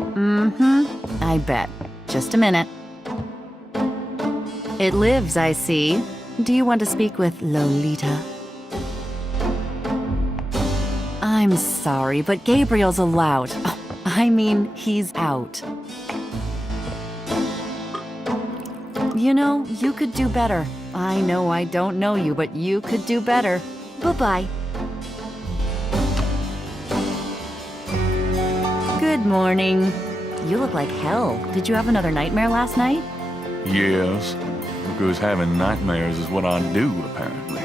Mm-hmm. I bet. Just a minute. It lives, I see. Do you want to speak with Lolita? I'm sorry, but Gabriel's allowed. Oh, I mean, he's out. You know, you could do better. I know I don't know you, but you could do better. Bye-bye. Good morning. You look like hell. Did you have another nightmare last night? Yes, because having nightmares is what I do, apparently.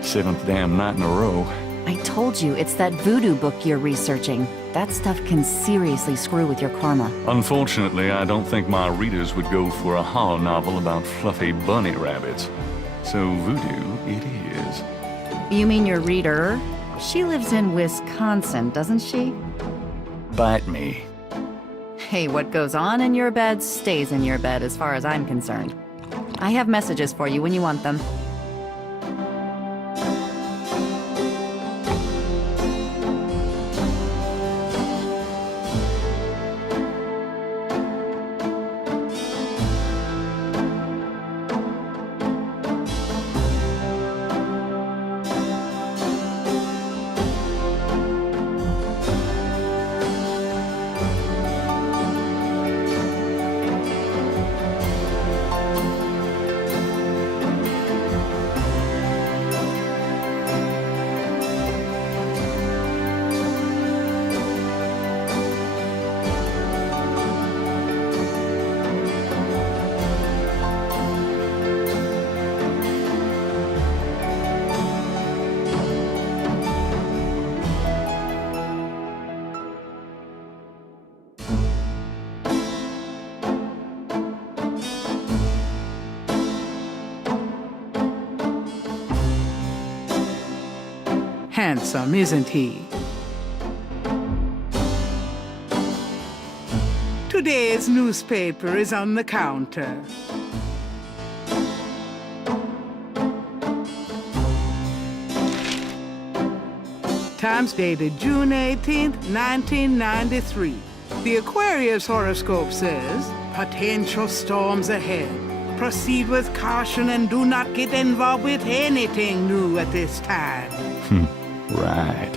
7th damn night in a row. I told you, it's that voodoo book you're researching. That stuff can seriously screw with your karma. Unfortunately, I don't think my readers would go for a horror novel about fluffy bunny rabbits. So voodoo it is. You mean your reader? She lives in Wisconsin, doesn't she? Bite me. Hey, what goes on in your bed stays in your bed as far as I'm concerned. I have messages for you when you want them. Handsome, isn't he? Today's newspaper is on the counter. Times dated June 18th, 1993. The Aquarius horoscope says, potential storms ahead. Proceed with caution and do not get involved with anything new at this time. Right.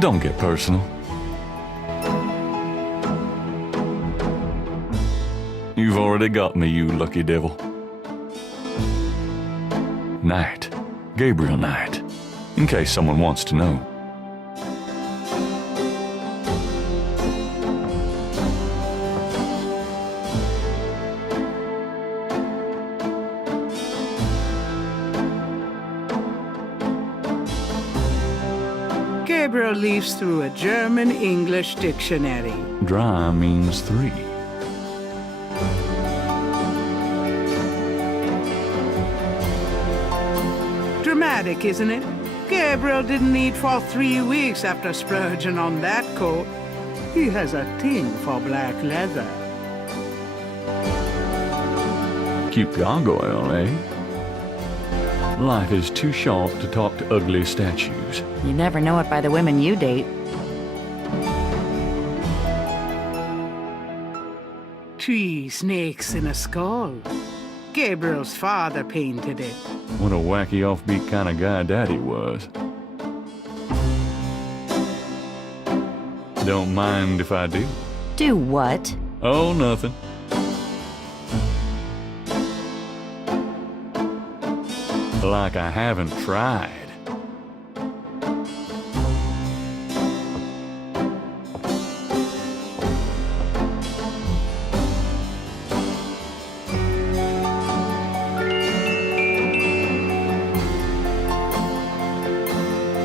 Don't get personal. You've already got me, you lucky devil. Knight. Gabriel Knight. In case someone wants to know. Gabriel leafs through a German-English dictionary. Dry means 3. Dramatic, isn't it? Gabriel didn't eat for 3 weeks after splurging on that coat. He has a thing for black leather. Cute gargoyle, eh? Life is too short to talk to ugly statues. You never know it by the women you date. Three snakes in a skull. Gabriel's father painted it. What a wacky offbeat kind of guy Daddy was. Don't mind if I do. Do what? Oh, nothing. Like I haven't tried.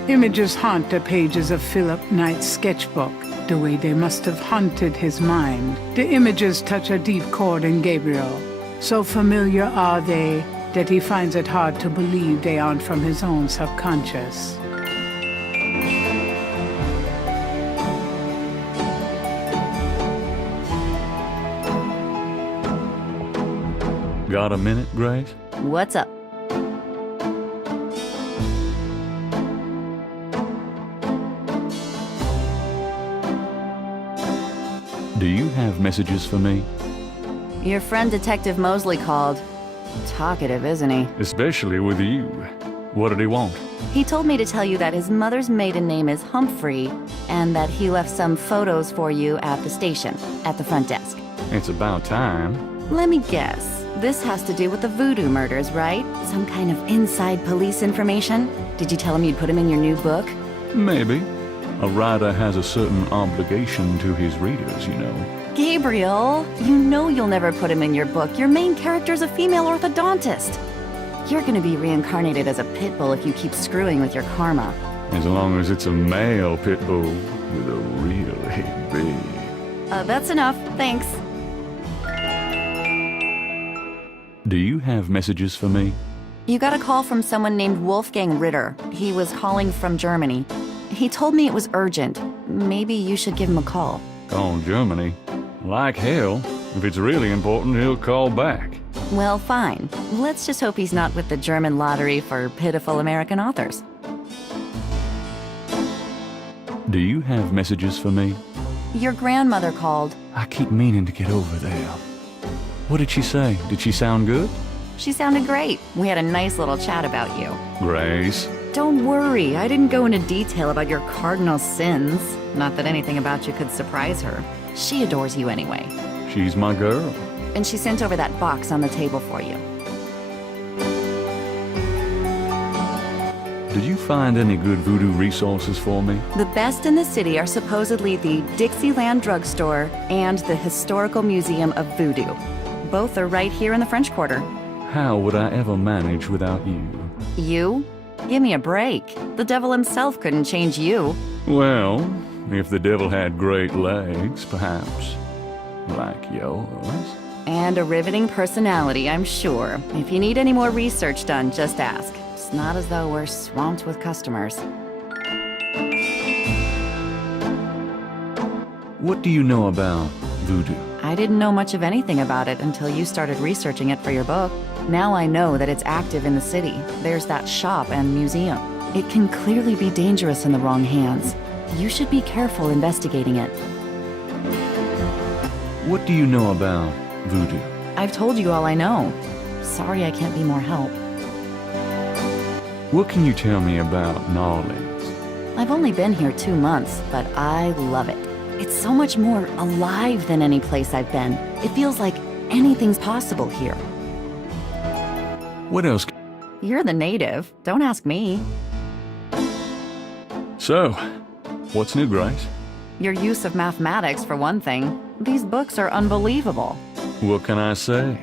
Images haunt the pages of Philip Knight's sketchbook, the way they must have haunted his mind. The images touch a deep chord in Gabriel. So familiar are they that he finds it hard to believe they aren't from his own subconscious. Got a minute, Grace? What's up? Do you have messages for me? Your friend Detective Mosley called. Talkative, isn't he? Especially with you. What did he want? He told me to tell you that his mother's maiden name is Humphrey, and that he left some photos for you at the station, at the front desk. It's about time. Let me guess. This has to do with the voodoo murders, right? Some kind of inside police information? Did you tell him you'd put him in your new book? Maybe. A writer has a certain obligation to his readers, you know. Gabriel, you know you'll never put him in your book. Your main character's a female orthodontist. You're gonna be reincarnated as a pit bull if you keep screwing with your karma. As long as it's a male pit bull with a really big... That's enough, thanks. Do you have messages for me? You got a call from someone named Wolfgang Ritter. He was calling from Germany. He told me it was urgent. Maybe you should give him a call. Call Germany? Like hell. If it's really important, he'll call back. Well, fine. Let's just hope he's not with the German lottery for pitiful American authors. Do you have messages for me? Your grandmother called. I keep meaning to get over there. What did she say? Did she sound good? She sounded great. We had a nice little chat about you. Grace? Don't worry, I didn't go into detail about your cardinal sins. Not that anything about you could surprise her. She adores you anyway. She's my girl. And she sent over that box on the table for you. Did you find any good voodoo resources for me? The best in the city are supposedly the Dixieland Drugstore and the Historical Museum of Voodoo. Both are right here in the French Quarter. How would I ever manage without you? You? Give me a break. The devil himself couldn't change you. Well, if the devil had great legs, perhaps. Like yours. And a riveting personality, I'm sure. If you need any more research done, just ask. It's not as though we're swamped with customers. What do you know about voodoo? I didn't know much of anything about it until you started researching it for your book. Now I know that it's active in the city. There's that shop and museum. It can clearly be dangerous in the wrong hands. You should be careful investigating it. What do you know about voodoo? I've told you all I know. Sorry I can't be more help. What can you tell me about New Orleans? I've only been here 2 months, but I love it. It's so much more alive than any place I've been. It feels like anything's possible here. What else? You're the native. Don't ask me. So, what's new, Grace? Your use of mathematics, for one thing. These books are unbelievable. What can I say?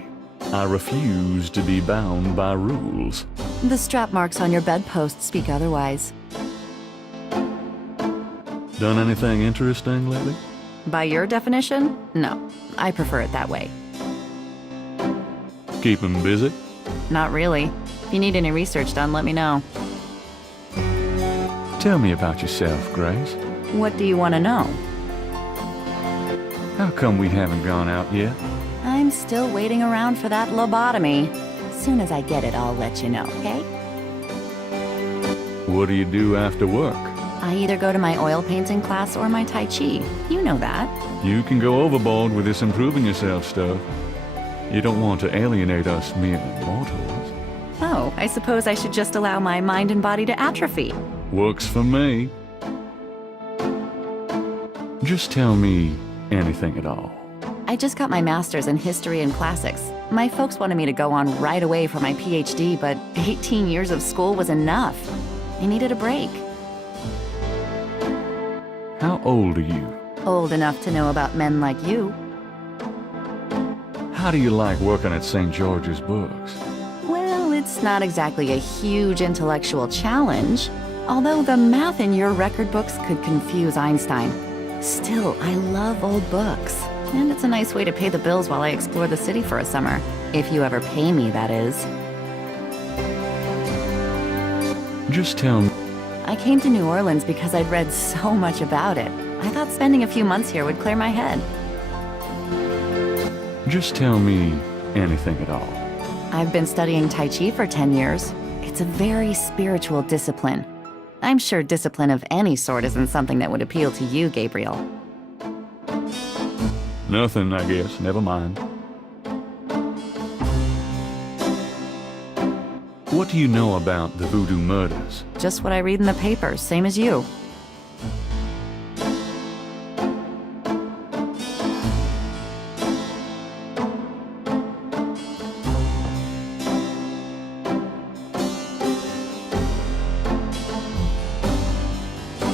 I refuse to be bound by rules. The strap marks on your bedpost speak otherwise. Done anything interesting lately? By your definition? No. I prefer it that way. Keep 'em busy? Not really. If you need any research done, let me know. Tell me about yourself, Grace. What do you want to know? How come we haven't gone out yet? I'm still waiting around for that lobotomy. As soon as I get it, I'll let you know, okay? What do you do after work? I either go to my oil painting class or my Tai Chi. You know that. You can go overboard with this improving yourself stuff. You don't want to alienate us mere mortals. Oh, I suppose I should just allow my mind and body to atrophy. Works for me. Just tell me anything at all. I just got my master's in history and classics. My folks wanted me to go on right away for my PhD, but 18 years of school was enough. I needed a break. How old are you? Old enough to know about men like you. How do you like working at St. George's Books? Well, it's not exactly a huge intellectual challenge, although the math in your record books could confuse Einstein. Still, I love old books, and it's a nice way to pay the bills while I explore the city for a summer. If you ever pay me, that is. Just tell me. I came to New Orleans because I'd read so much about it. I thought spending a few months here would clear my head. Just tell me anything at all. I've been studying Tai Chi for 10 years. It's a very spiritual discipline. I'm sure discipline of any sort isn't something that would appeal to you, Gabriel. Nothing, I guess. Never mind. What do you know about the voodoo murders? Just what I read in the papers, same as you.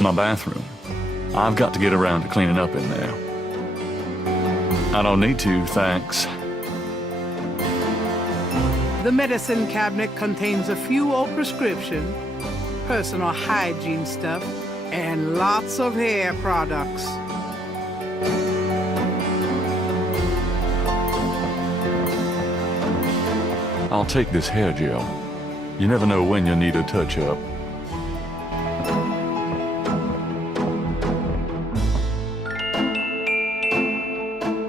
My bathroom. I've got to get around to cleaning up in there. I don't need to, thanks. The medicine cabinet contains a few old prescriptions, personal hygiene stuff, and lots of hair products. I'll take this hair gel. You never know when you'll need a touch-up.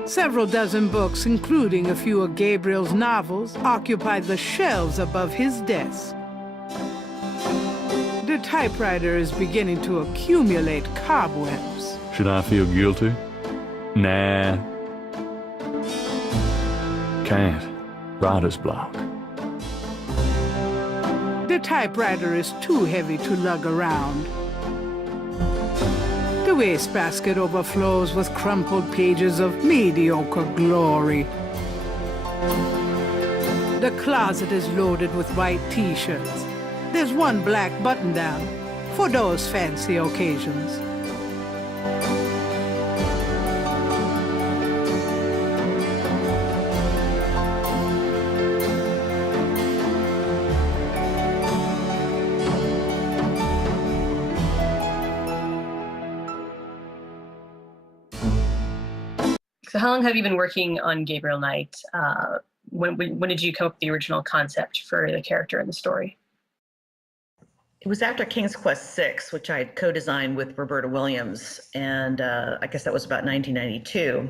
Several dozen books, including a few of Gabriel's novels, occupy the shelves above his desk. The typewriter is beginning to accumulate cobwebs. Should I feel guilty? Nah. Can't. Writer's block. The typewriter is too heavy to lug around. The wastebasket overflows with crumpled pages of mediocre glory. The closet is loaded with white t-shirts. There's one black button-down for those fancy occasions. So how long have you been working on Gabriel Knight? When did you come up with the original concept for the character in the story? It was after King's Quest VI, which I had co-designed with Roberta Williams, and I guess that was about 1992.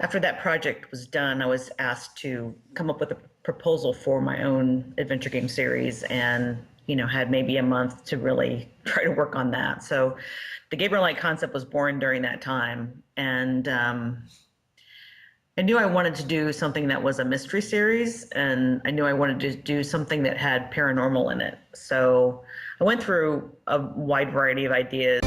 After that project was done, I was asked to come up with a proposal for my own adventure game series, and had maybe a month to really try to work on that. So the Gabriel Knight concept was born during that time, and I knew I wanted to do something that was a mystery series, and I knew I wanted to do something that had paranormal in it. So I went through a wide variety of ideas.